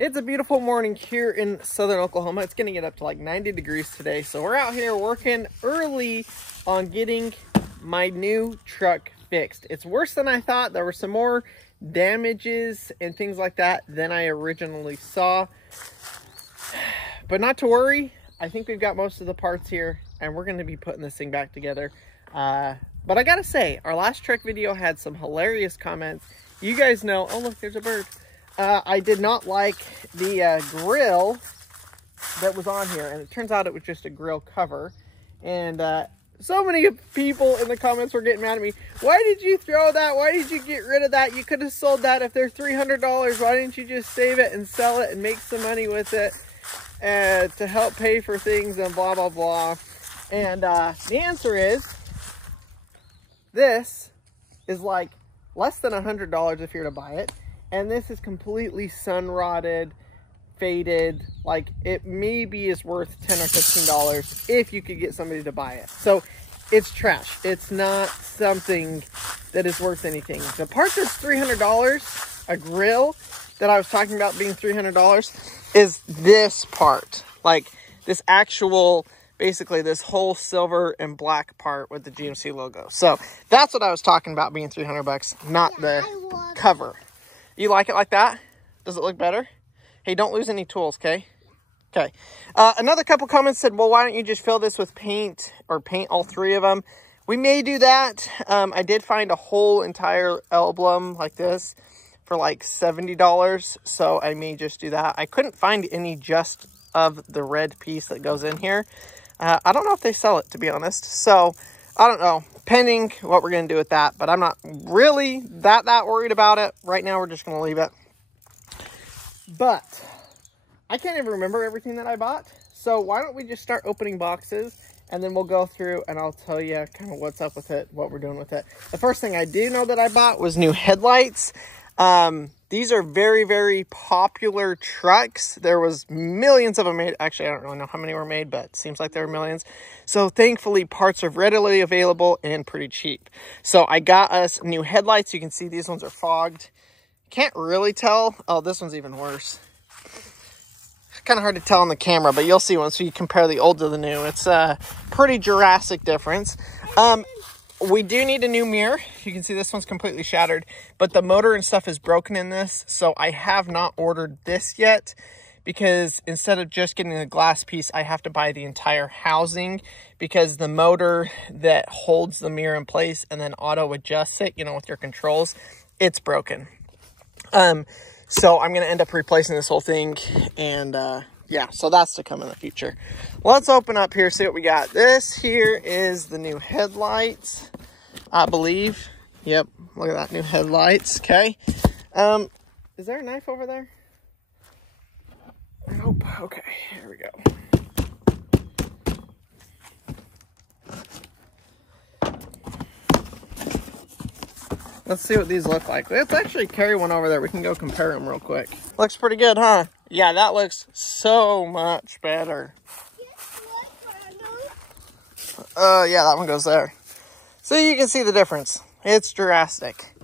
It's a beautiful morning here in southern Oklahoma. It's going to get up to like 90 degrees today. So we're out here working early on getting my new truck fixed. It's worse than I thought. There were some more damages and things like that than I originally saw. But not to worry. I think we've got most of the parts here and we're going to be putting this thing back together. But I got to say, our last truck video had some hilarious comments. You guys know, oh look, there's a bird. I did not like the grill that was on here, and it turns out it was just a grill cover. And so many people in the comments were getting mad at me. Why did you throw that? Why did you get rid of that? You could have sold that if they're $300. Why didn't you just save it and sell it and make some money with it to help pay for things and blah, blah, blah. And the answer is, this is like less than $100 if you're to buy it. And this is completely sun rotted, faded. Like, it maybe is worth $10 or $15 if you could get somebody to buy it. So it's trash. It's not something that is worth anything. The part that's $300, a grill that I was talking about being $300, is this part. Like this actual, basically this whole silver and black part with the GMC logo. So that's what I was talking about being 300 bucks, not the cover. You like it like that? Does it look better? Hey, don't lose any tools, okay? Okay. Another couple comments said, well, why don't you just fill this with paint or paint all three of them? We may do that. I did find a whole entire emblem like this for like $70. So I may just do that. I couldn't find any just of the red piece that goes in here. I don't know if they sell it, to be honest. So I don't know, pending what we're going to do with that, but I'm not really that worried about it. Right now, we're just going to leave it. But I can't even remember everything that I bought. So why don't we just start opening boxes and then we'll go through and I'll tell you kind of what's up with it, what we're doing with it. The first thing I do know that I bought was new headlights. These are very, very popular trucks. There was millions of them made. Actually, I don't really know how many were made, but it seems like there were millions. So thankfully, parts are readily available and pretty cheap. So I got us new headlights. You can see these ones are fogged. Can't really tell. Oh, this one's even worse. Kind of hard to tell on the camera, but you'll see once you compare the old to the new. It's a pretty drastic difference. We do need a new mirror. You can see this one's completely shattered, but the motor and stuff is broken in this. So I have not ordered this yet because instead of just getting the glass piece, I have to buy the entire housing because the motor that holds the mirror in place and then auto adjusts it, you know, with your controls, it's broken. So I'm going to end up replacing this whole thing and, yeah, so that's to come in the future. Let's open up here, see what we got. This here is the new headlights, I believe. Yep, look at that, new headlights, okay. Is there a knife over there? Nope, okay, here we go. Let's see what these look like. Let's actually carry one over there. We can go compare them real quick. Looks pretty good, huh? Yeah, that looks so much better. Yeah, that one goes there. So you can see the difference. It's drastic.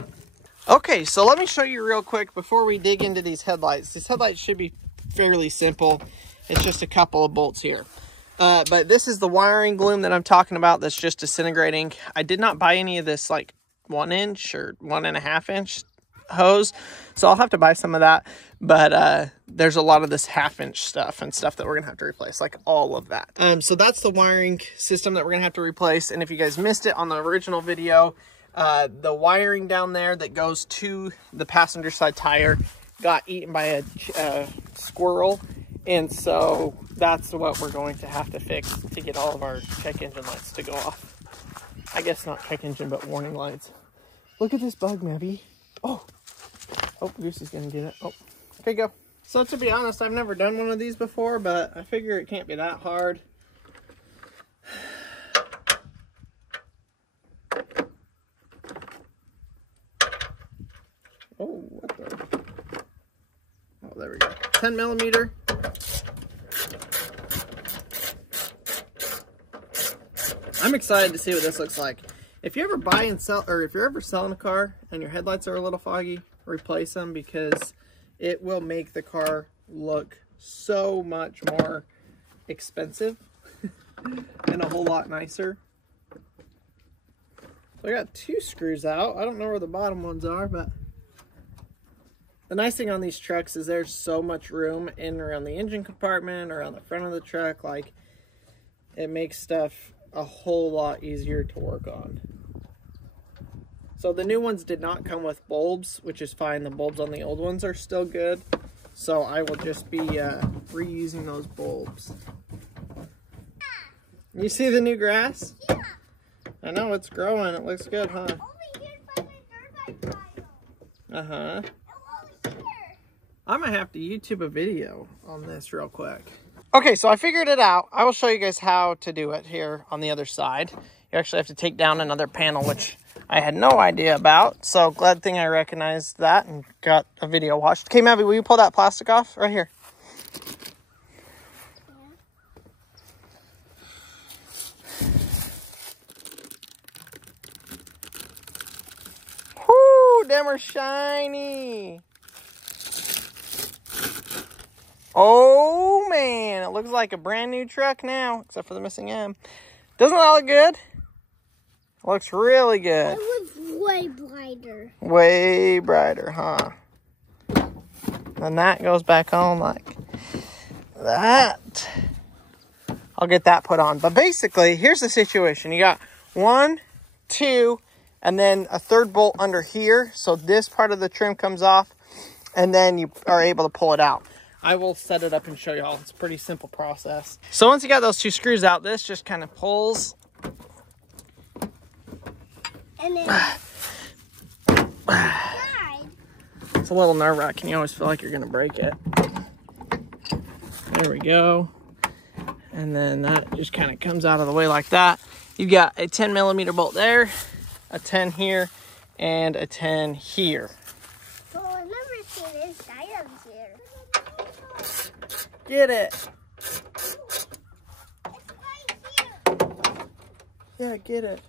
Okay, so let me show you real quick before we dig into these headlights. These headlights should be fairly simple. It's just a couple of bolts here. But this is the wiring gloom that I'm talking about that's just disintegrating. I did not buy any of this like 1 inch or 1.5 inch hose, so I'll have to buy some of that. But there's a lot of this 1/2 inch stuff and stuff that we're gonna have to replace, like all of that. So that's the wiring system that we're gonna have to replace. And if you guys missed it on the original video, the wiring down there that goes to the passenger side tire got eaten by a squirrel, and so that's what we're going to have to fix to get all of our check engine lights to go off. I guess not check engine, but warning lights. Look at this bug, Mabby. Oh, Goose is gonna get it. Oh, okay, go. So to be honest, I've never done one of these before, but I figure it can't be that hard. Oh, what the? Oh, there we go. 10 millimeter. I'm excited to see what this looks like. If you ever buy and sell, or if you're ever selling a car and your headlights are a little foggy, replace them because it will make the car look so much more expensive and a whole lot nicer. So I got 2 screws out. I don't know where the bottom ones are, but the nice thing on these trucks is there's so much room in and around the engine compartment or on the front of the truck. Like, it makes stuff a whole lot easier to work on. So the new ones did not come with bulbs, which is fine. The bulbs on the old ones are still good. So I will just be reusing those bulbs. You see the new grass? Yeah. I know, it's growing. It looks good, huh? Over here by my dirt pile. Uh-huh. Over here. I might have to YouTube a video on this real quick. Okay, so I figured it out. I will show you guys how to do it here on the other side. You actually have to take down another panel, which I had no idea about. So glad thing I recognized that and got a video watched. Okay, Mavi, will you pull that plastic off? Right here. Whoo, them are shiny. Oh man, it looks like a brand new truck now, except for the missing M. Doesn't that look good? It looks really good. It was way brighter. Way brighter, huh? And that goes back on like that. I'll get that put on. But basically, here's the situation. You got 1, 2, and then a 3rd bolt under here. So this part of the trim comes off, and then you are able to pull it out. I will set it up and show y'all. It's a pretty simple process. So once you got those 2 screws out, this just kind of pulls. And then It's a little nerve-wracking. You always feel like you're going to break it. There we go. And then that just kind of comes out of the way like that. You've got a 10mm bolt there, a 10 here, and a 10 here. so I've never seen this items here. Get it. It's right here. Yeah, get it.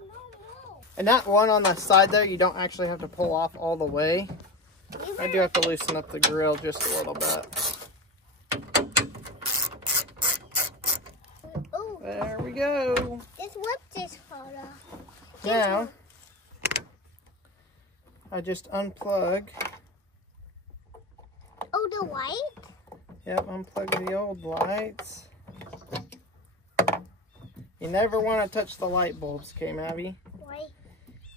No. And that one on the side there, you don't actually have to pull off all the way. I do have to loosen up the grill just a little bit. Oh, There we go. this whip just fall off. Now, I just unplug. Oh, the white? Yep, unplug the old lights. You never want to touch the light bulbs, okay, Mavi? White.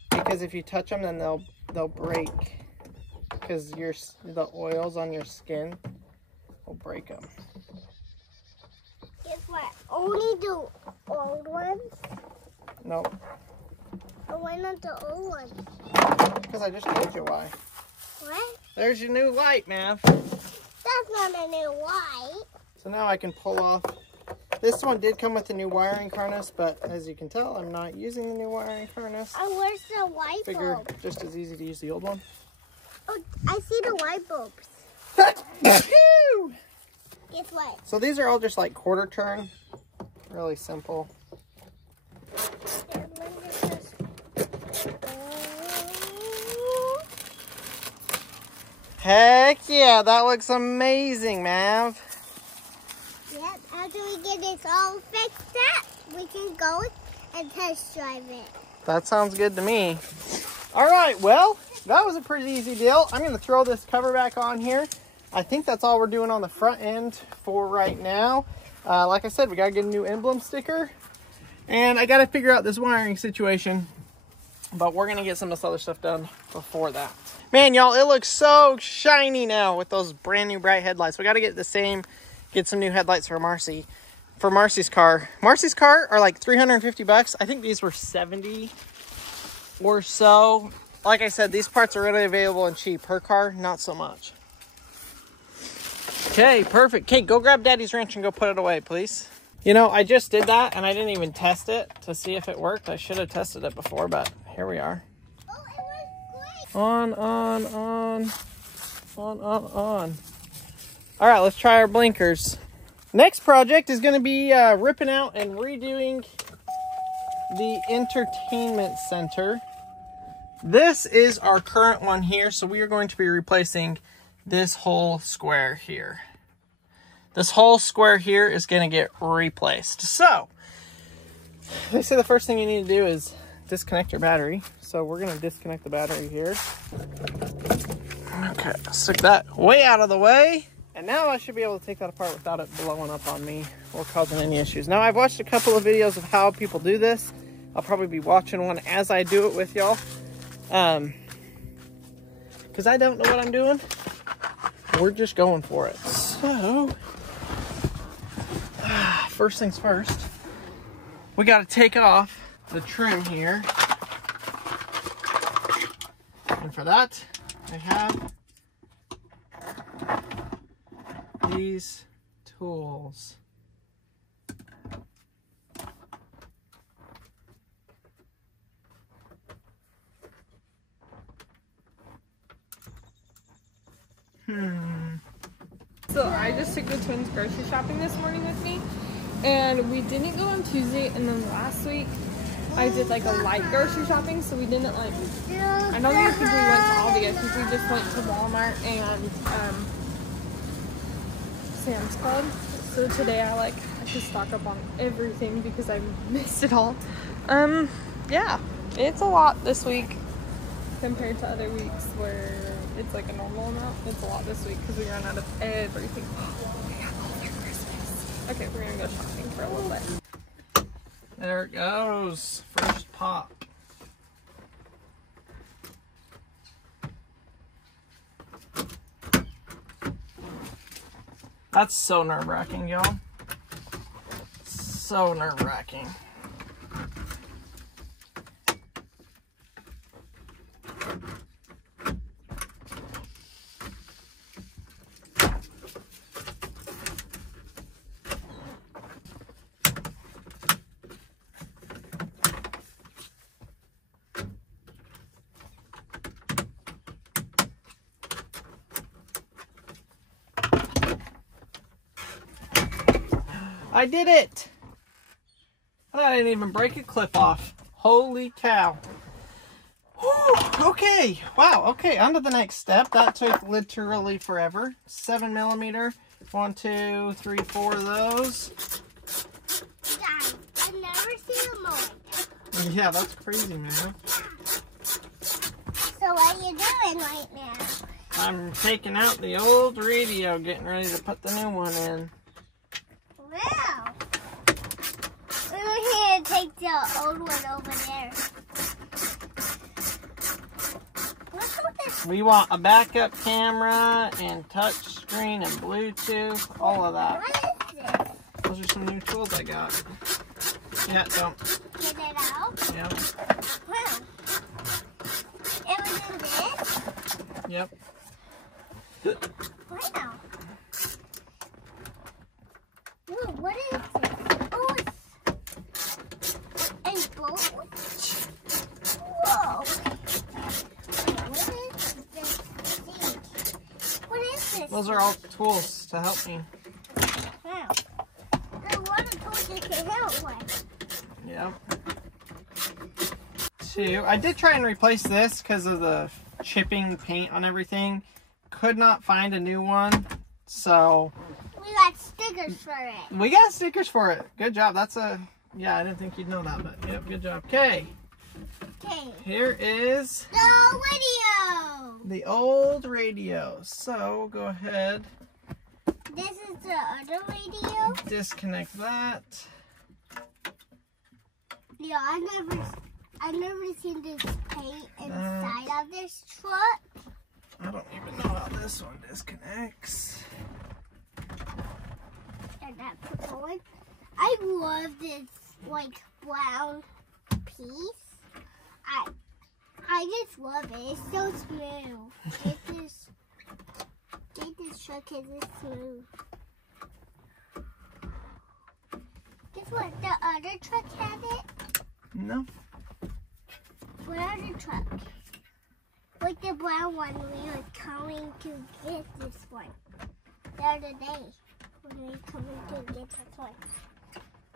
Because if you touch them, then they'll break. Because the oils on your skin will break them. Guess what? Only the old ones? Nope. Or why not the old ones? Because I just told you why. What? There's your new light, Mav. That's not a new white. So now I can pull off. This one did come with a new wiring harness, but as you can tell, I'm not using the new wiring harness. Oh, where's the white Figure bulb? just as easy to use the old one. Oh, I see the white bulbs. Phew! Guess what? So these are all just like quarter turn. Really simple. Here, let me just- Heck yeah, that looks amazing, Mav. Yep, after we get this all fixed up, we can go and test drive it. That sounds good to me. All right, well, that was a pretty easy deal. I'm gonna throw this cover back on here. I think that's all we're doing on the front end for right now. Like I said, we gotta get a new emblem sticker, and I gotta figure out this wiring situation, but we're gonna get some of this other stuff done before that. Man, y'all, it looks so shiny now with those brand new bright headlights. We gotta get get some new headlights for Marcy. For Marcy's car. Marcy's car are like 350 bucks. I think these were 70 or so. Like I said, these parts are really available and cheap. Her car, not so much. Okay, perfect. Okay, go grab Daddy's wrench and go put it away, please. You know, I just did that and I didn't even test it to see if it worked. I should have tested it before, but here we are. Oh, it was great. On. All right, let's try our blinkers. Next project is going to be ripping out and redoing the entertainment center. This is our current one here, so we are going to be replacing this whole square here. This whole square here is going to get replaced. So, they say the first thing you need to do is disconnect your battery. So we're going to disconnect the battery here. Okay, stick that way out of the way. And now I should be able to take that apart without it blowing up on me or causing any issues. Now, I've watched a couple of videos of how people do this. I'll probably be watching one as I do it with y'all. Because I don't know what I'm doing. We're just going for it. So, first things first, we got to take off the trim here. And for that, I have these tools. So I just took the twins grocery shopping this morning with me, and we didn't go on Tuesday, and then last week I did like a light grocery shopping, so we didn't like, I don't even think we went to Aldi. I think we just went to Walmart and Sam's Club. So today I like had to stock up on everything because I missed it all. Yeah, it's a lot this week compared to other weeks where it's like a normal amount. It's a lot this week because we ran out of everything. Oh, we got all for Christmas. Okay, we're gonna go shopping for a little bit. There it goes. First pop. That's so nerve-wracking, y'all. So nerve-wracking. I did it! I didn't even break a clip off. Holy cow. Whew, okay, wow, okay, on to the next step. That took literally forever. 7mm. 1, 2, 3, 4 of those. Guys, I've never seen them all. Yeah, that's crazy, man. So what are you doing right now? I'm taking out the old radio, getting ready to put the new one in. Wow. We're going to take the old one over there. What's with this? We want a backup camera and touch screen and Bluetooth, all of that. What is this? Those are some new tools I got. Yeah, don't. Get it out? Yeah. Wow. It was in this? Yep. Wow. Whoa, what is this? Oh, it's bolts. Whoa. What is this thing? What is this? Those are all tools to help me. Wow. And what a tool you can help with. Yep. I did try and replace this because of the chipping paint on everything. Could not find a new one, so We got stickers for it. we got stickers for it. Good job. That's a, yeah, I didn't think you'd know that, but yep, good job. Okay, Okay. here is The video. the old radio. So go ahead, This is the other radio. disconnect that. Yeah, I've never seen this paint inside of this truck. I don't even know how this one disconnects. And that put on. I love this like brown piece. I just love it. It's so smooth. This truck is smooth. Guess what? The other truck had it. No. What other truck? Like the brown one, we were coming to get this one the other day. When we were coming to get this one.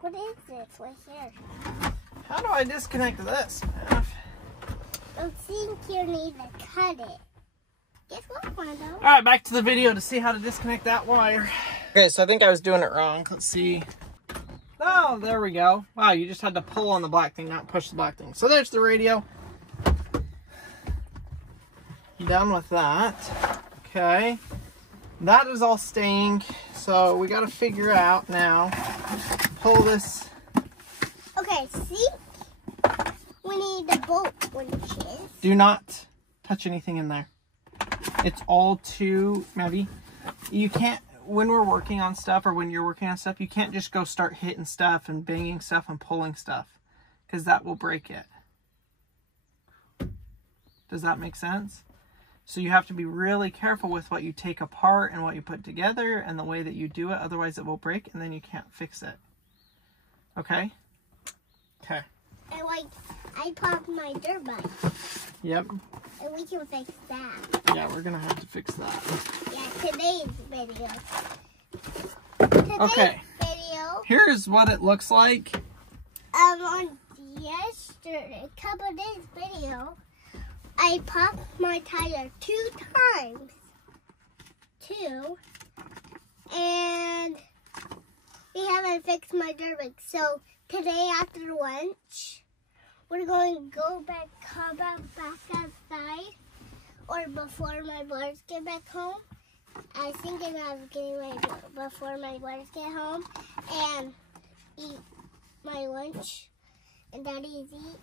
What is this right here? How do I disconnect this, man? I think you need to cut it. Guess All right, back to the video to see how to disconnect that wire. Okay, so I think I was doing it wrong. Let's see. Oh, there we go. Wow, you just had to pull on the black thing, not push the black thing. So there's the radio. Done with that. Okay. That is all staying. So we got to figure out now. Pull this. Okay, see? We need the bolt winches. Do not touch anything in there. It's all too heavy. You can't, when we're working on stuff or when you're working on stuff, you can't just go start hitting stuff and banging stuff and pulling stuff because that will break it. Does that make sense? So you have to be really careful with what you take apart and what you put together and the way that you do it. Otherwise it will break and then you can't fix it. Okay? Okay. And like, I popped my dirt bike. Yep. And we can fix that. Yeah, we're going to have to fix that. Yeah, today's video. Okay. Video. Here's what it looks like. On yesterday, a couple of days video, I popped my tire 2 times. 2. And we haven't fixed my dirt bike. So today after lunch, we're going to go back, come back outside, or before my boys get back home. I was thinking of getting before my boys get home and eat my lunch and Daddy's eat.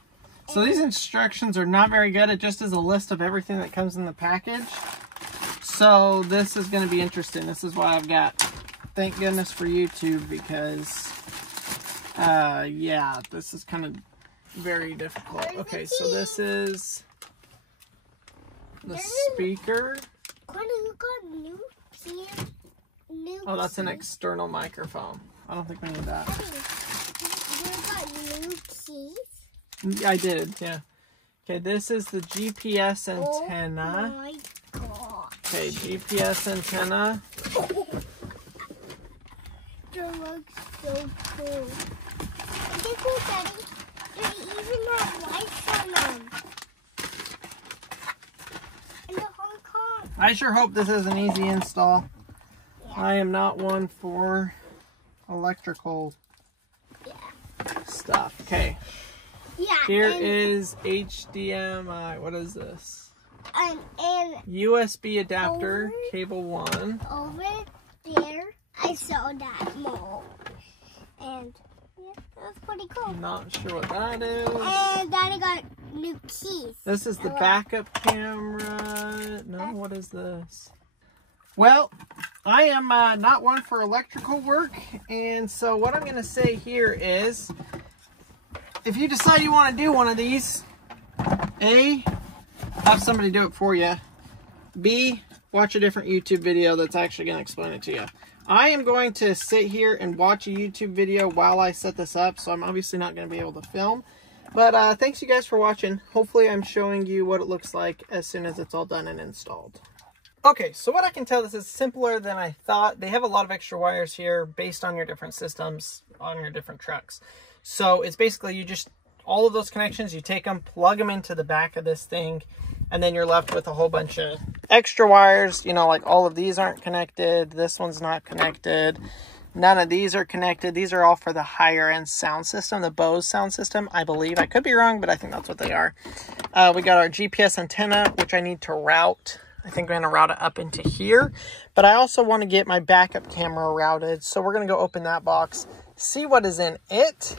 So these instructions are not very good. It just is a list of everything that comes in the package. So this is going to be interesting. This is why I've got, thank goodness for YouTube, because yeah, this is kind of very difficult. Okay, so this is the speaker. Oh, that's an external microphone. I don't think we need that. Yeah, I did, yeah. Okay, this is the GPS antenna. Oh my God. Okay, GPS antenna. That looks so cool. Look at cool, Daddy. They even have lights on them. In the Hong Kong. I sure hope this is an easy install. Yeah. I am not one for electrical stuff. Okay. Yeah. Here is HDMI. What is this? And USB adapter, cable 1. over there, I saw that mole. And yeah, that's pretty cool. Not sure what that is. And Daddy got new keys. This is the backup camera. No, what is this? Well, I am not one for electrical work. And so what I'm going to say here is, if you decide you want to do one of these, A, have somebody do it for you. B, watch a different YouTube video that's actually going to explain it to you. I am going to sit here and watch a YouTube video while I set this up, so I'm obviously not going to be able to film. But thanks you guys for watching. Hopefully I'm showing you what it looks like as soon as it's all done and installed. Okay, so what I can tell, this is simpler than I thought. They have a lot of extra wires here based on your different systems on your different trucks. So it's basically you just, all of those connections, you take them, plug them into the back of this thing, and then you're left with a whole bunch of extra wires. You know, like all of these aren't connected. This one's not connected. None of these are connected. These are all for the higher end sound system, the Bose sound system, I believe. I could be wrong, but I think that's what they are. We got our GPS antenna, which I need to route. I think I'm going to route it up into here. But I also want to get my backup camera routed. So we're going to go open that box, see what is in it,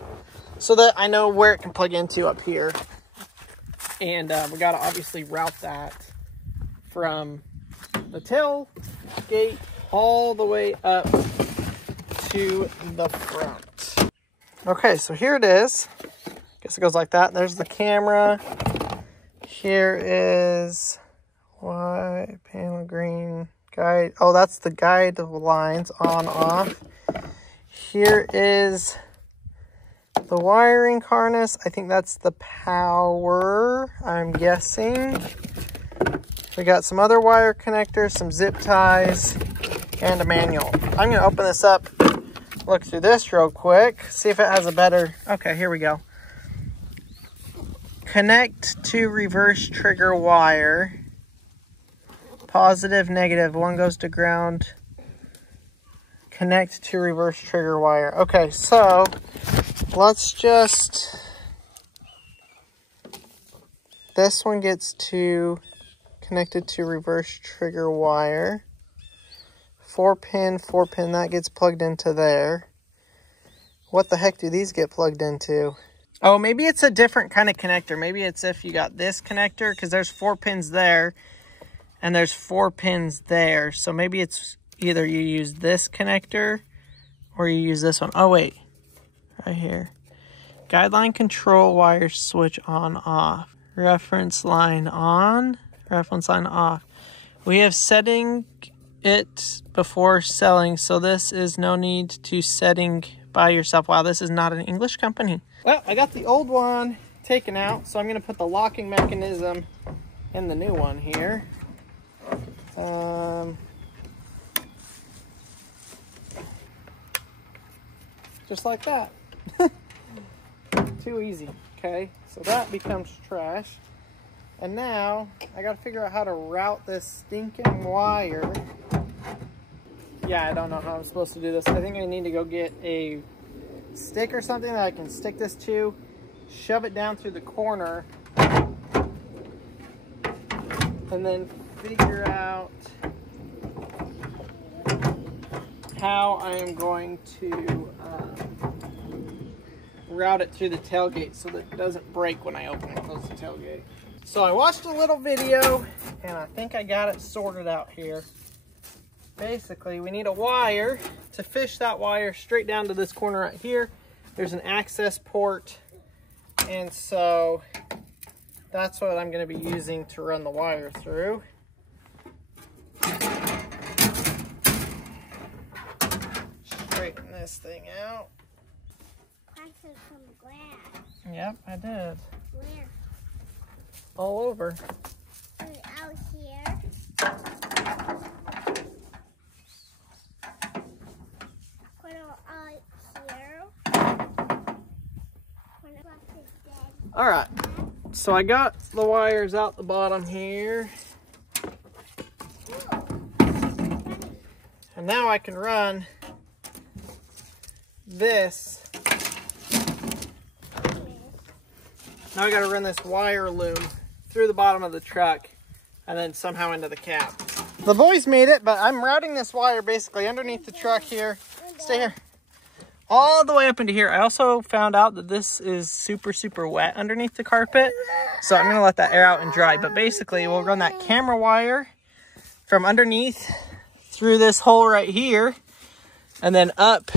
so that I know where it can plug into up here. And we got to obviously route that from the tailgate all the way up to the front. Okay, so here it is. Guess it goes like that. There's the camera. Here is white, panel green, guide. Oh, that's the guide lines on, off. Here is the wiring harness. I think that's the power, I'm guessing. We got some other wire connectors, some zip ties, and a manual. I'm going to open this up, look through this real quick, see if it has a better... Okay, here we go. Connect to reverse trigger wire. Positive, negative. One goes to ground. Connect to reverse trigger wire. Okay, so let's just... This one gets to connected to reverse trigger wire. 4-pin, 4-pin, that gets plugged into there. What the heck do these get plugged into? Oh, maybe it's a different kind of connector. Maybe it's if you got this connector, because there's 4 pins there, and there's 4 pins there. So maybe it's either you use this connector, or you use this one. Oh, wait. Right here. Guideline control wire switch on, off. Reference line on, reference line off. We have setting it before selling, so this is no need to setting by yourself. Wow, this is not an English company. Well, I got the old one taken out, so I'm going to put the locking mechanism in the new one here. Just like that. Too easy. Okay, so that becomes trash. And now I got to figure out how to route this stinking wire. Yeah, I don't know how I'm supposed to do this. I think I need to go get a stick or something that I can stick this to, shove it down through the corner, and then figure out how I am going to route it through the tailgate so that it doesn't break when I open and close the tailgate. So I watched a little video and I think I got it sorted out here. Basically, we need a wire to fish that wire straight down to this corner right here. There's an access port, and so that's what I'm going to be using to run the wire through. Straighten this thing out. Planted some grass. Yep, I did. Where? All over. Out here. Put it out here. All right. So I got the wires out the bottom here. And now I can run this. Now I gotta run this wire loom through the bottom of the truck and then somehow into the cab. The boys made it, but I'm routing this wire basically underneath the truck here. Stay here. All the way up into here. I also found out that this is super, super wet underneath the carpet. So I'm gonna let that air out and dry. But basically we'll run that camera wire from underneath through this hole right here and then up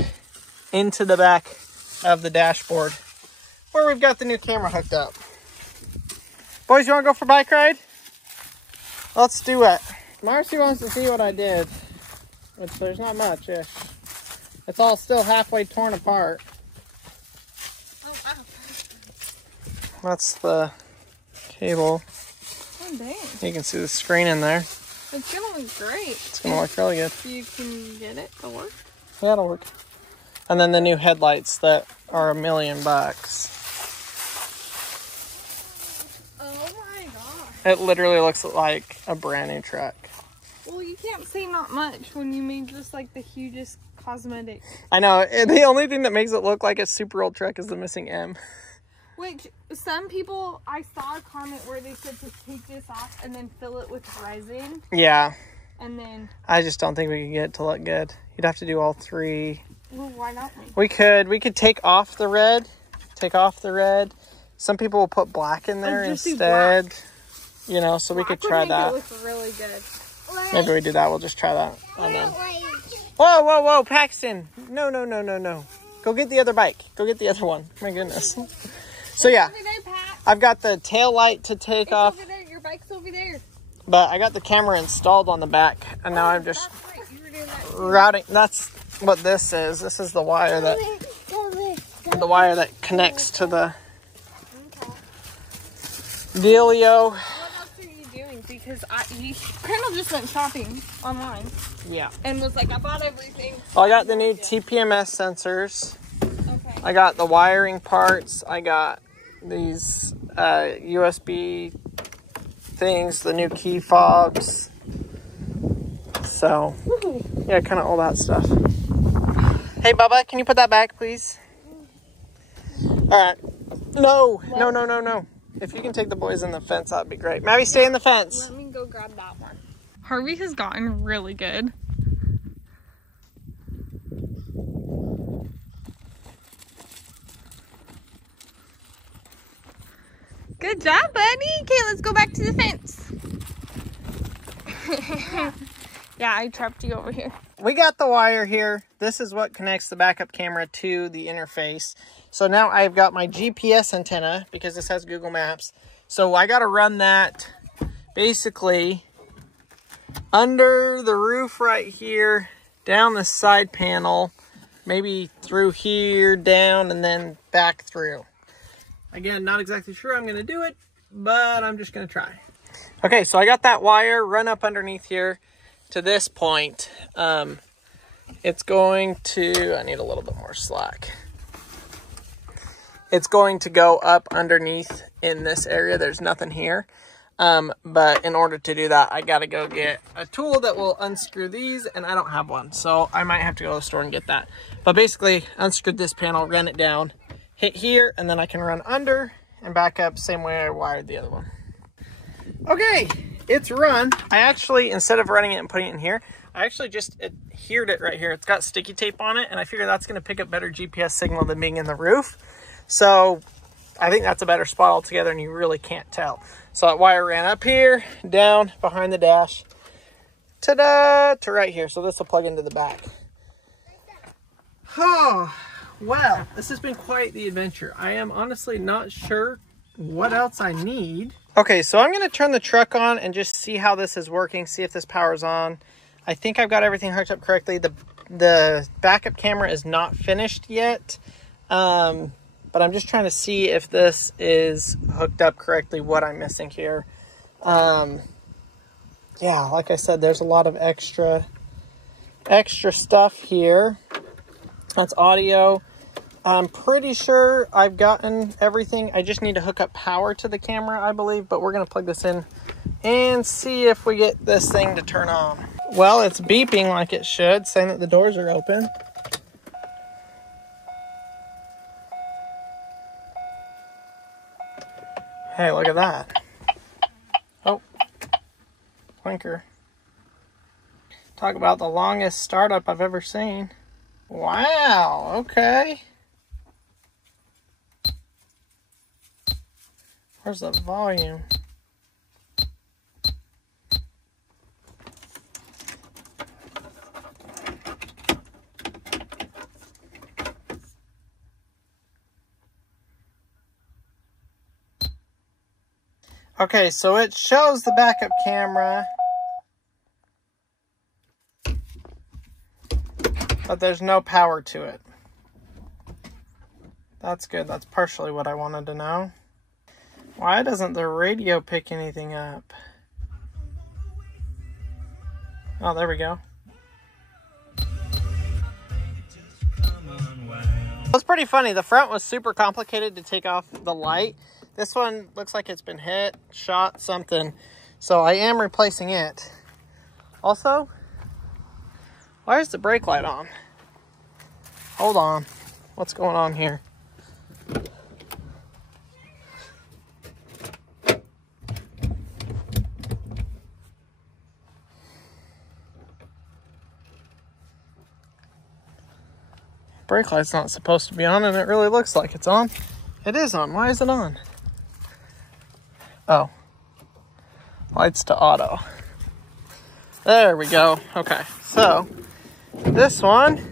into the back of the dashboard where we've got the new camera hooked up. Boys, you wanna go for a bike ride? Let's do it. Marcy wants to see what I did, which there's not much-ish. It's all still halfway torn apart. Oh, wow. That's the cable. Oh, dang. You can see the screen in there. It's gonna look great. It's gonna look really good. You can get it to work. Yeah, it'll work. And then the new headlights that are $1 million. Oh my gosh. It literally looks like a brand new truck. Well, you can't say not much when you made just like the hugest cosmetic. I know. The only thing that makes it look like a super old truck is the missing M. Which some people, I saw a comment where they said to take this off and then fill it with resin. Yeah. And then... I just don't think we can get it to look good. You'd have to do all three. Well, why not? We could take off the red. Some people will put black in there instead. Black. You know, so we could try that. It looks really good. Maybe we do that. We'll just try that. And then... Whoa, whoa, whoa, Paxton. No. Go get the other bike. Go get the other one. My goodness. So yeah, I've got the tail light to take off. Over there. Your bike's over there. But I got the camera installed on the back, and now I'm just routing. That's what this is. This is the wire that connects to the dealio. What else are you doing? Because Crandall just went shopping online. Yeah. And was like, I bought everything. Well, I got the new TPMS sensors. Okay. I got the wiring parts. I got these USB things, the new key fobs. So, yeah, kind of all that stuff. Hey, Bubba, can you put that back, please? All right. No. If you can take the boys in the fence, that'd be great. Maddie, stay in the fence. Let me go grab that one. Harvey has gotten really good. Good job, buddy. Okay, let's go back to the fence. Yeah, I trapped you over here. We got the wire here. This is what connects the backup camera to the interface. So now I've got my GPS antenna because this has Google Maps. So I got to run that basically under the roof right here, down the side panel, maybe through here, down, and then back through. Again, not exactly sure I'm going to do it, but I'm just going to try. Okay, so I got that wire run up underneath here to this point. It's going to, I need a little bit more slack. It's going to go up underneath in this area. There's nothing here. But in order to do that, I got to go get a tool that will unscrew these, and I don't have one. So I might have to go to the store and get that. But basically, unscrew this panel, run it down, hit here, and then I can run under and back up same way I wired the other one. Okay, it's run. I actually, instead of running it and putting it in here, I actually just adhered it right here. It's got sticky tape on it, and I figure that's going to pick up better GPS signal than being in the roof. So I think that's a better spot altogether, and you really can't tell. So that wire ran up here, down behind the dash, ta-da, to right here. So this will plug into the back. Oh, well, this has been quite the adventure. I am honestly not sure what else I need. Okay, so I'm going to turn the truck on and just see how this is working, see if this power's on. I think I've got everything hooked up correctly. The backup camera is not finished yet, but I'm just trying to see if this is hooked up correctly, what I'm missing here. Yeah, like I said, there's a lot of extra stuff here. That's audio. I'm pretty sure I've gotten everything. I just need to hook up power to the camera, I believe, but we're going to plug this in and see if we get this thing to turn on. Well, it's beeping like it should, saying that the doors are open. Hey, look at that. Oh, blinker. Talk about the longest startup I've ever seen. Wow, okay. Where's the volume? Okay, so it shows the backup camera, but there's no power to it. That's good. That's partially what I wanted to know. Why doesn't the radio pick anything up? Oh, there we go. It's pretty funny. The front was super complicated to take off the light. This one looks like it's been hit, shot, something. So I am replacing it. Also, why is the brake light on? Hold on. What's going on here? Brake light's not supposed to be on, and it really looks like it's on. It is on. Why is it on? Oh. Lights to auto. There we go. Okay, so this one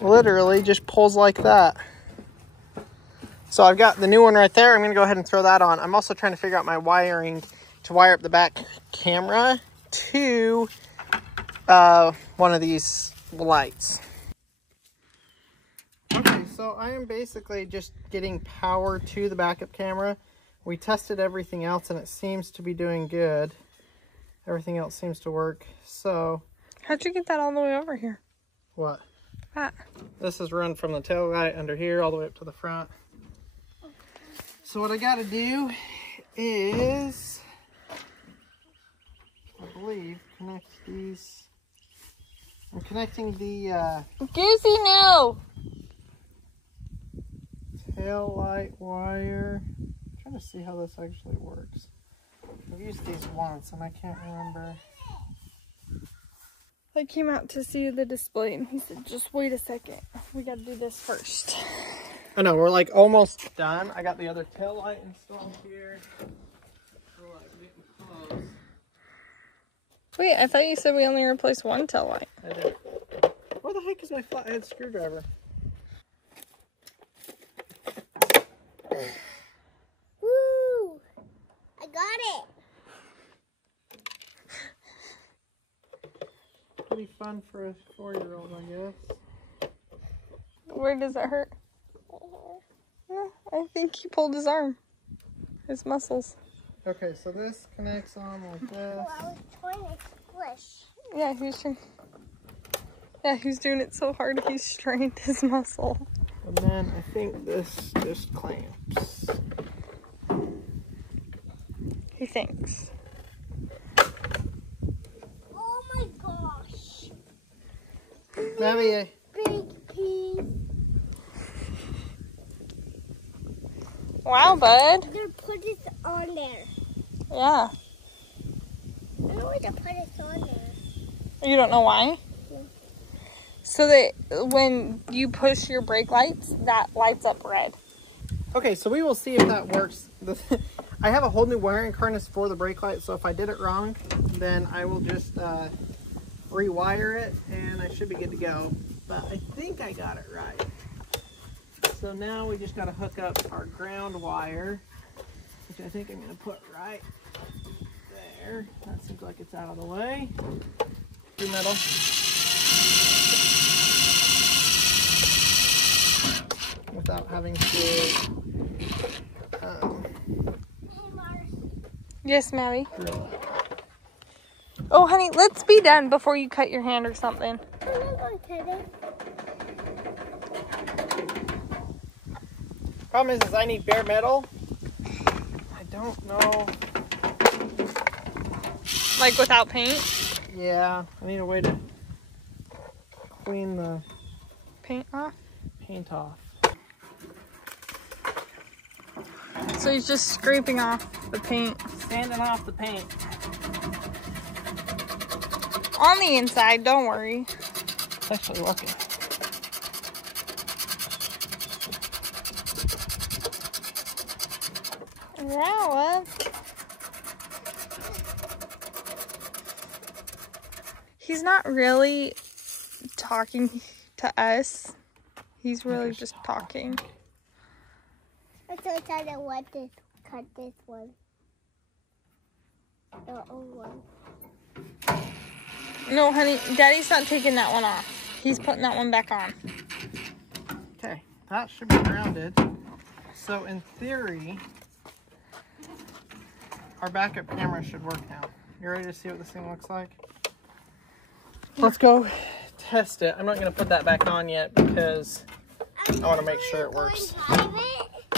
literally just pulls like that. So I've got the new one right there. I'm going to go ahead and throw that on. I'm also trying to figure out my wiring to wire up the back camera to one of these lights. Okay, so I am basically just getting power to the backup camera. We tested everything else and it seems to be doing good. Everything else seems to work. So How'd you get that all the way over here? what? That. This is run from the tail light under here all the way up to the front. So what I got to do is, I believe, connect these. I'm connecting the Goosey, no! tail light wire. I'm trying to see how this actually works. I've used these once and I can't remember. I came out to see the display and he said, just wait a second. We gotta do this first. Oh no, we're like almost done. I got the other tail light installed here. We're like getting close. Wait, I thought you said we only replaced one tail light. I did. Where the heck is my flathead screwdriver? Woo! I got it. Pretty fun for a 4-year-old, I guess. Where does it hurt? No, I think he pulled his arm. His muscles. Okay, so this connects on like this. Well, I was trying to squish. Yeah, he's doing it so hard he's strained his muscle. And then I think this just clamps. He thinks. Oh my gosh. Maybe Big piece. Wow, bud. They put it on there. Yeah. I don't know why they put it on there. You don't know why? No. So that when you push your brake lights, that lights up red. Okay, so we will see if that works. I have a whole new wiring harness for the brake light, so if I did it wrong, then I will just rewire it and I should be good to go. But I think I got it right. So now we just got to hook up our ground wire, which I think I'm going to put right there. That seems like it's out of the way. Through metal. Without having to Yes, Maddie. drill it. Oh, honey, let's be done before you cut your hand or something. Problem is I need bare metal. I don't know. Like without paint? Yeah, I need a way to clean the Paint off? paint off. So he's just scraping off the paint. Sanding off the paint. On the inside, don't worry. It's actually working. Wow. He's not really talking to us. He's really just talking. I'm so excited to cut this one. The old one. No, honey, Daddy's not taking that one off. He's putting that one back on. Okay, that should be grounded. So in theory, our backup camera should work now. You ready to see what this thing looks like? Let's go test it. I'm not going to put that back on yet because I want to make sure it works.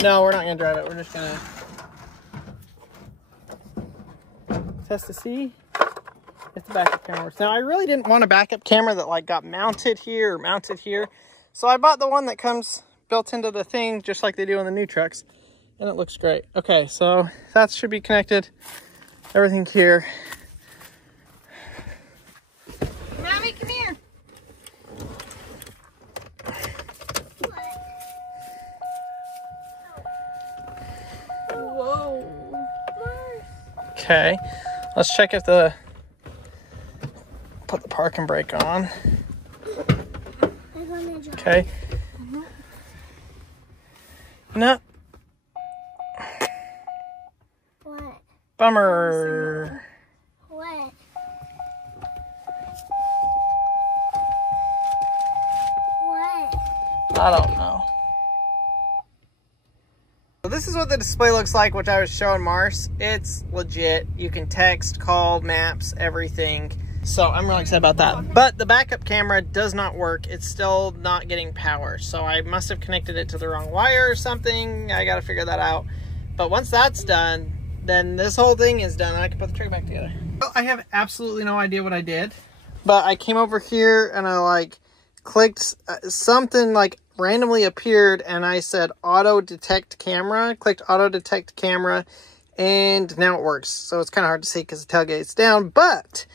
No, we're not going to drive it. We're just going to test to see if the backup camera works. Now, I really didn't want a backup camera that like got mounted here or mounted here. So I bought the one that comes built into the thing just like they do on the new trucks. And it looks great. Okay, so that should be connected. Everything here. Mommy, come here. Whoa. Okay, let's check if put the parking brake on. Okay. No. What? Bummer. What? What? I don't know. So this is what the display looks like, which I was showing Mars. It's legit. You can text, call, maps, everything. So I'm really excited about that. But the backup camera does not work. It's still not getting power. So I must have connected it to the wrong wire or something. I got to figure that out. But once that's done, then this whole thing is done. I can put the truck back together. Well, I have absolutely no idea what I did, but I came over here and I like clicked something like randomly appeared and I said auto detect camera, clicked auto detect camera, and now it works. So it's kind of hard to see because the tailgate's down, but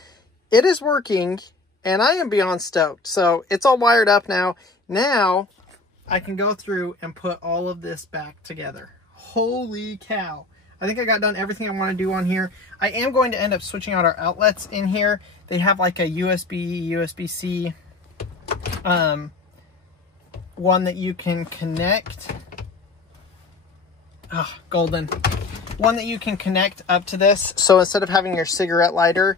it is working and I am beyond stoked. So it's all wired up now. Now I can go through and put all of this back together. Holy cow. I think I got done everything I want to do on here. I am going to end up switching out our outlets in here. They have like a USB, USB-C one that you can connect. Ah, golden. One that you can connect up to this. So instead of having your cigarette lighter,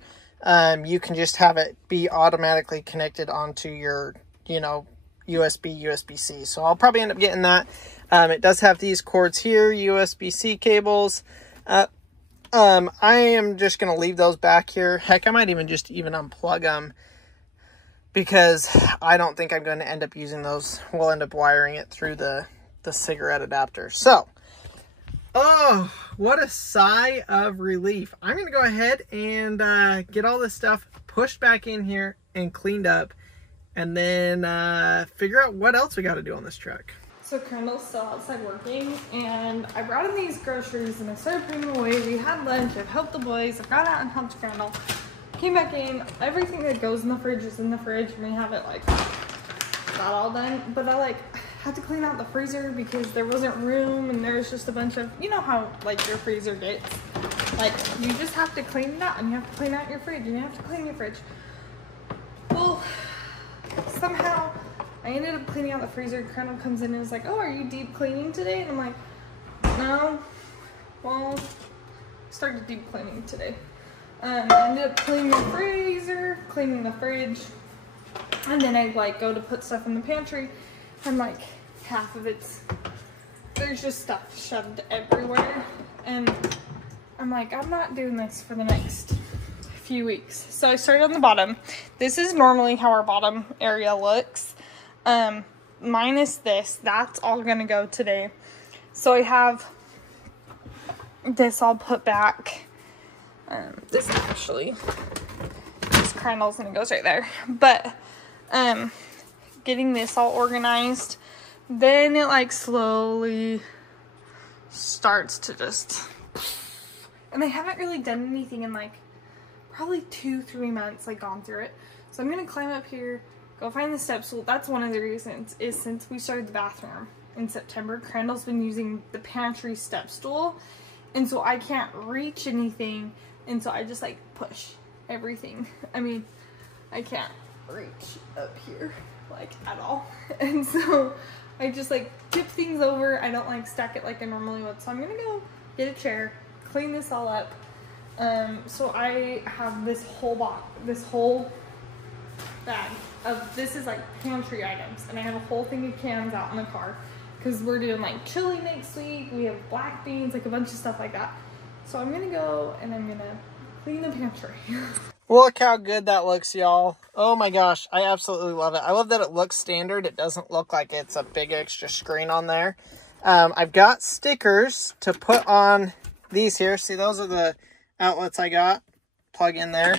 you can just have it be automatically connected onto your, you know, USB-C. So I'll probably end up getting that. It does have these cords here, USB-C cables. I am just going to leave those back here. Heck, I might even just unplug them because I don't think I'm going to end up using those. We'll end up wiring it through the cigarette adapter. So, oh, what a sigh of relief. I'm going to go ahead and get all this stuff pushed back in here and cleaned up, and then figure out what else we got to do on this truck. So Crandall's still outside working, and I brought in these groceries and I started putting them away. We had lunch, I've helped the boys, I've gone out and helped Crandall. Came back in, everything that goes in the fridge is in the fridge, and we have it like not all done. But I like had to clean out the freezer because there wasn't room, and there was just a bunch of, you know how like your freezer gets. Like you just have to clean it out, and you have to clean out your fridge, and you have to clean your fridge. Well, somehow I ended up cleaning out the freezer. Crandall comes in and is like, oh, are you deep cleaning today? And I'm like, no. Well, started deep cleaning today. I ended up cleaning the freezer, cleaning the fridge, and then I like go to put stuff in the pantry, and like half of there's just stuff shoved everywhere. And I'm like, I'm not doing this for the next few weeks. So I started on the bottom. This is normally how our bottom area looks. Minus this, that's all gonna go today. So I have this all put back. This Crandall's and it goes right there. But, getting this all organized, then it like slowly starts to just, and I haven't really done anything in like probably 2-3 months, like gone through it. So I'm gonna climb up here, go find the step stool. That's one of the reasons, is since we started the bathroom in September, Crandall's been using the pantry step stool, and so I can't reach anything, and so I just like push everything. I mean, I can't reach up here like at all, and so I just like tip things over. I don't like stack it like I normally would. So I'm gonna go get a chair, clean this all up. So I have this whole bag of, this is like pantry items, and I have a whole thing of cans out in the car because we're doing like chili next week. We have black beans, like a bunch of stuff like that. So I'm gonna go and I'm gonna clean the pantry. Look how good that looks, y'all. Oh my gosh, I absolutely love it. I love that it looks standard. It doesn't look like it's a big extra screen on there. I've got stickers to put on these here. See, those are the outlets I got. Plug in there.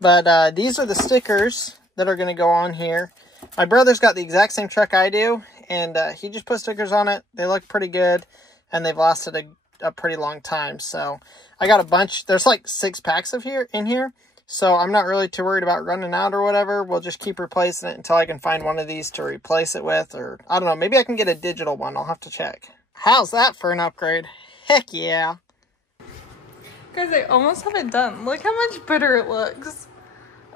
But these are the stickers that are going to go on here. My brother's got the exact same truck I do, and he just put stickers on it. They look pretty good, and they've lasted a pretty long time. So I got a bunch. There's like 6 packs of in here, so I'm not really too worried about running out or whatever. We'll just keep replacing it until I can find one of these to replace it with, or I don't know, maybe I can get a digital one. I'll have to check. How's that for an upgrade? Heck yeah. Guys, I almost have it done. Look how much better it looks.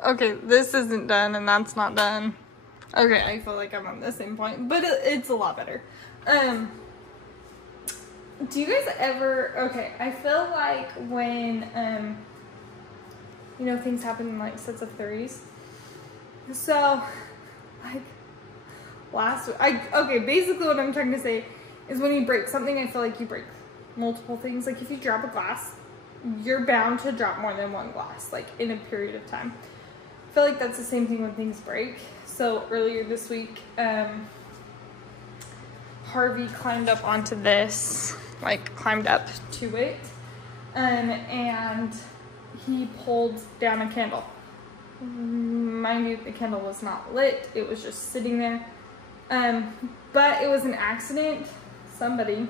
Okay, this isn't done and that's not done. Okay, I feel like I'm on the same point, but it's a lot better. Do you guys ever, okay, I feel like when, you know, things happen in like sets of 3s. So, like, last week, okay, basically what I'm trying to say is when you break something, I feel like you break multiple things. Like if you drop a glass, you're bound to drop more than one glass, like in a period of time. I feel like that's the same thing when things break. So earlier this week, Harvey climbed up onto this, like climbed up to it, and he pulled down a candle. Mind you, the candle was not lit, it was just sitting there. But it was an accident. Somebody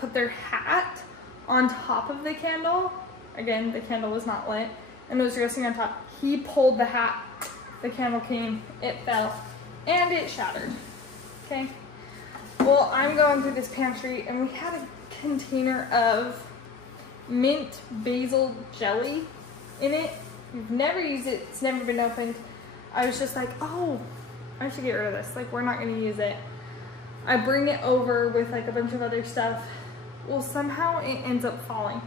put their hat on top of the candle. Again, the candle was not lit, and it was resting on top. He pulled the hat, the candle came, it fell, and it shattered. Okay. Well, I'm going through this pantry, and we had a container of mint basil jelly in it. We've never used it, it's never been opened. I was just like, oh, I should get rid of this. Like, we're not gonna use it. I bring it over with like a bunch of other stuff. Well, somehow it ends up falling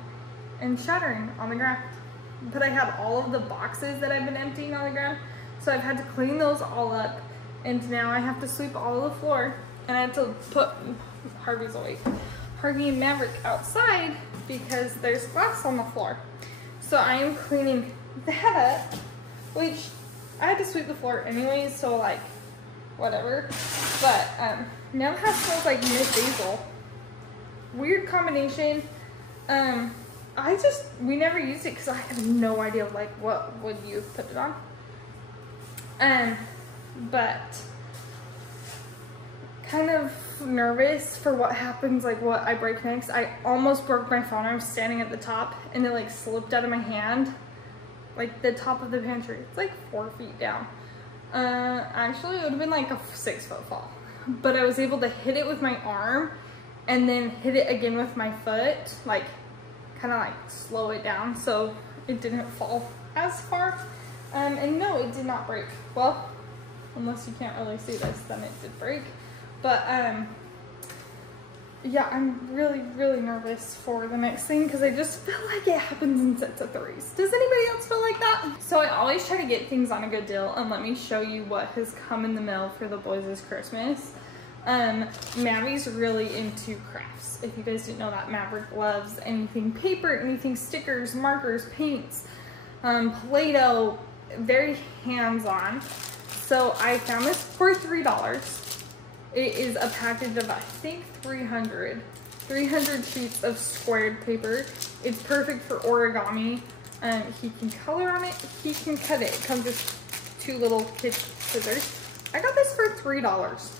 and shattering on the ground. But I had all of the boxes that I've been emptying on the ground, so I've had to clean those all up, and now I have to sweep all of the floor, and I have to put Harvey's away. Harvey and Maverick outside because there's glass on the floor. So I am cleaning that up, which I had to sweep the floor anyways, so like, whatever. But now the house smells like mint basil. Weird combination. We never used it because I have no idea of like what would you put it on. But kind of nervous for what happens, like what I break next. I almost broke my phone. I was standing at the top and it like slipped out of my hand. Like the top of the pantry. It's like 4 feet down. Actually it would have been like a 6-foot fall. But I was able to hit it with my arm and then hit it again with my foot. Like kind of like slow it down so it didn't fall as far. And no, it did not break. Well, unless you can't really see this, then it did break. But yeah, I'm really, really nervous for the next thing because I just feel like it happens in sets of 3s. Does anybody else feel like that? So I always try to get things on a good deal, and let me show you what has come in the mail for the boys' Christmas. Mavi's really into crafts. If you guys didn't know that, Maverick loves anything paper, anything stickers, markers, paints, Play-Doh, very hands-on. So I found this for $3. It is a package of, I think, 300 sheets of squared paper. It's perfect for origami. He can color on it, he can cut it. It comes with 2 little kid scissors. I got this for $3.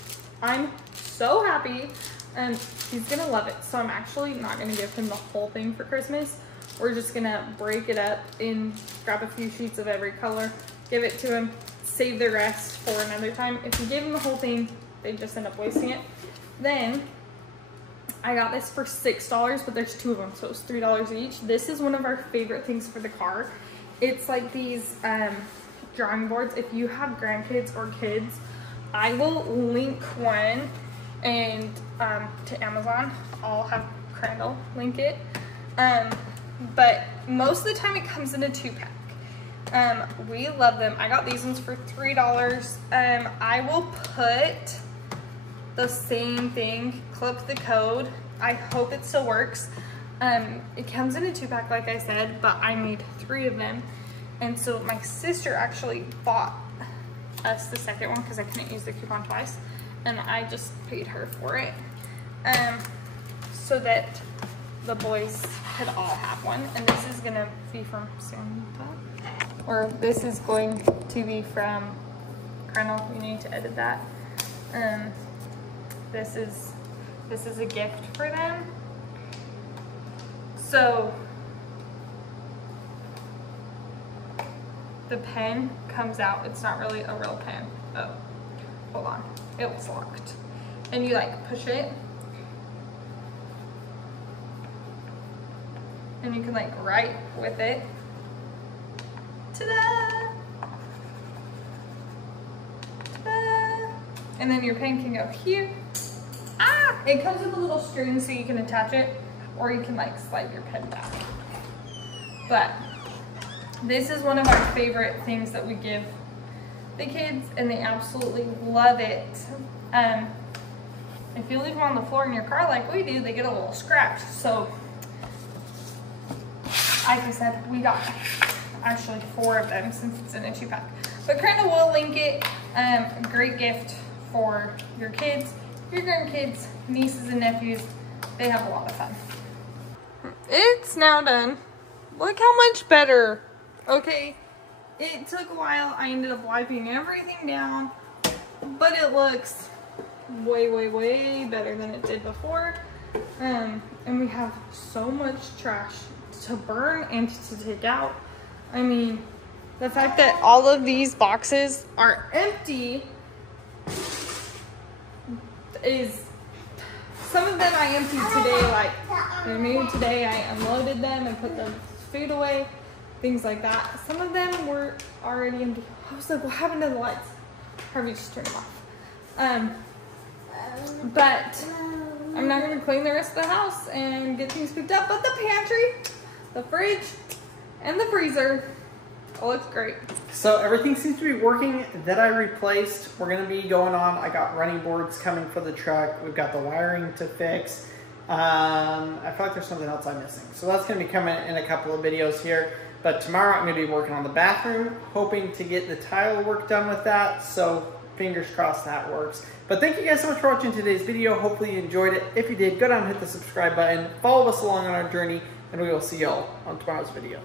I'm so happy, and he's gonna love it. So I'm actually not gonna give him the whole thing for Christmas. We're just gonna break it up and grab a few sheets of every color, give it to him, save the rest for another time. If you give him the whole thing, they just end up wasting it. Then I got this for $6, but there's 2 of them, so it's $3 each. This is one of our favorite things for the car. It's like these drawing boards. If you have grandkids or kids, I will link one and to Amazon. I'll have Crandall link it. But most of the time it comes in a 2-pack. We love them. I got these ones for $3. I will put the same thing, clip the code. I hope it still works. It comes in a 2-pack, like I said, but I made 3 of them. And so my sister actually bought us the second one because I couldn't use the coupon twice. And I just paid her for it. So that the boys could all have one. And this is gonna be from Santa. Or this is going to be from Colonel. We need to edit that. This is a gift for them. So the pen comes out. It's not really a real pen. Oh, hold on. It was locked. And you like push it. And you can like write with it. Ta-da! Ta-da! And then your pen can go here. Ah! It comes with a little string so you can attach it, or you can like slide your pen back. But this is one of our favorite things that we give the kids, and they absolutely love it. If you leave them on the floor in your car like we do, they get a little scratched. So, like I said, we got actually 4 of them since it's in a 2-pack. But Crandall will link it. Great gift for your kids, your grandkids, nieces and nephews. They have a lot of fun. It's now done. Look how much better. Okay, it took a while. I ended up wiping everything down, but it looks way, way, way better than it did before. And we have so much trash to burn and to take out. I mean, the fact that all of these boxes are empty is, some of them I emptied today, like maybe today I unloaded them and put the food away, things like that. Some of them were already empty. I was like, what happened to the lights? Harvey just turned them off. But I'm not gonna clean the rest of the house and get things picked up, but the pantry, the fridge, and the freezer all looks great. So everything seems to be working that I replaced. We're gonna be going on. I got running boards coming for the truck. We've got the wiring to fix. I feel like there's something else I'm missing. So that's gonna be coming in a couple of videos here. But tomorrow I'm gonna be working on the bathroom, hoping to get the tile work done with that. So fingers crossed that works. But thank you guys so much for watching today's video. Hopefully you enjoyed it. If you did, go down and hit the subscribe button. Follow us along on our journey, and we will see y'all on tomorrow's video.